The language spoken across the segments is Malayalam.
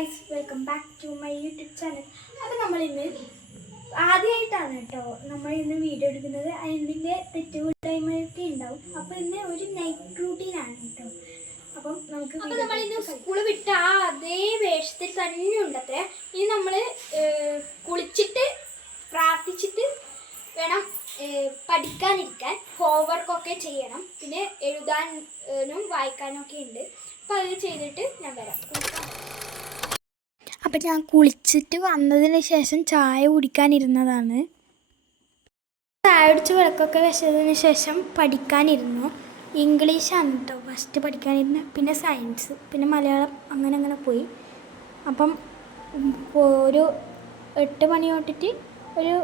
Guys, welcome back to my YouTube channel. അപ്പോൾ നമ്മളിന്ന് ആദ്യമായിട്ടാണ് കേട്ടോ നമ്മളിന്ന് വീഡിയോ എടുക്കുന്നത്. അതിൻ്റെ തെറ്റുകൂട്ടായ്മയൊക്കെ ഉണ്ടാവും. അപ്പോൾ ഇന്ന് ഒരു നൈറ്റ് റൂട്ടീനാണ് കേട്ടോ. അപ്പം നമ്മളിന്ന് സ്കൂൾ വിട്ട ആ അതേ വേഷത്തിൽ തന്നെ ഉണ്ടത്രേ. ഇനി നമ്മൾ കുളിച്ചിട്ട് പ്രാർത്ഥിച്ചിട്ട് വേണം പഠിക്കാനിരിക്കാൻ. ഹോംവർക്കൊക്കെ ചെയ്യണം, പിന്നെ എഴുതാനും വായിക്കാനും ഒക്കെ ഉണ്ട്. അപ്പോൾ അത് ചെയ്തിട്ട് ഞാൻ വരാം. അപ്പം ഞാൻ കുളിച്ചിട്ട് വന്നതിന് ശേഷം ചായ കുടിക്കാനിരുന്നതാണ്. ചായ കുടിച്ച് വിളക്കൊക്കെ വെച്ചതിന് ശേഷം പഠിക്കാനിരുന്നു. ഇംഗ്ലീഷാണ് കേട്ടോ ഫസ്റ്റ് പഠിക്കാനിരുന്നത്, പിന്നെ സയൻസ്, പിന്നെ മലയാളം, അങ്ങനെ പോയി. അപ്പം ഒരു 8 മണി തൊട്ടിട്ട് ഒരു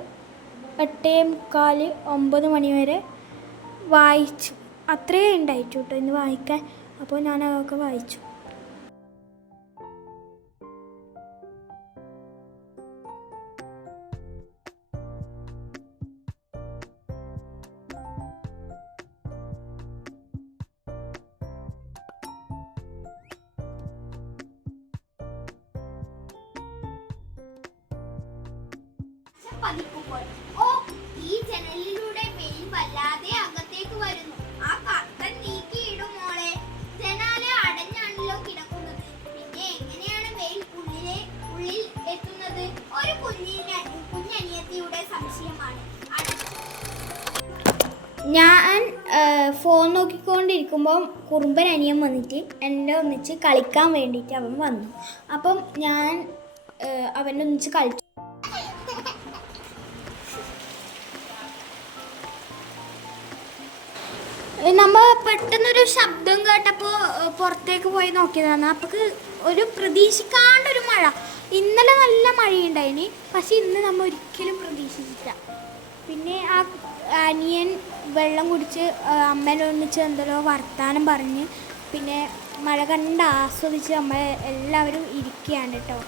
8:45, 9 മണി വരെ വായിച്ചു. അത്രയേ ഉണ്ടായിട്ടു കേട്ടോ ഇന്ന് വായിക്കാൻ. അപ്പോൾ ഞാൻ അതൊക്കെ വായിച്ചു. പതിക്കുമ്പോൾ ഈ ജനലിലൂടെ വെയിൽ വല്ലാതെ അകത്തേക്ക് വരുന്നു. ആ കർട്ടൻ നീക്കിയിടും മോളെ. ജനാല അടഞ്ഞാണല്ലോ കിടക്കുന്നത്. പിന്നെ എങ്ങനെയാണ് വെയിൽ ഉള്ളിൽ എത്തുന്നത്? ഒരു കുഞ്ഞനിയത്തിയുടെ സംശയമാണ്. ഞാൻ ഫോൺ നോക്കിക്കൊണ്ടിരിക്കുമ്പോൾ കുറുമ്പൻ അനിയൻ വന്നിട്ട് എൻ്റെ ഒന്നിച്ച് കളിക്കാൻ വേണ്ടിയിട്ട് അവൻ വന്നു. അപ്പം ഞാൻ അവൻ്റെ ഒന്നിച്ച് കളിച്ചു. നമ്മൾ പെട്ടെന്നൊരു ശബ്ദം കേട്ടപ്പോൾ പുറത്തേക്ക് പോയി നോക്കിയതാണ്. അപ്പോൾ ഒരു പ്രതീക്ഷിക്കാണ്ടൊരു മഴ. ഇന്നലെ നല്ല മഴയുണ്ടായിന്, പക്ഷെ ഇന്ന് നമ്മൾ ഒരിക്കലും പ്രതീക്ഷിച്ചില്ല. പിന്നെ ആ അനിയൻ വെള്ളം കുടിച്ച് അമ്മേനെ ഒന്നിച്ച് എന്തോ വർത്താനം പറഞ്ഞ് പിന്നെ മഴ കണ്ട് ആസ്വദിച്ച് നമ്മൾ എല്ലാവരും ഇരിക്കുകയാണ് കേട്ടോ.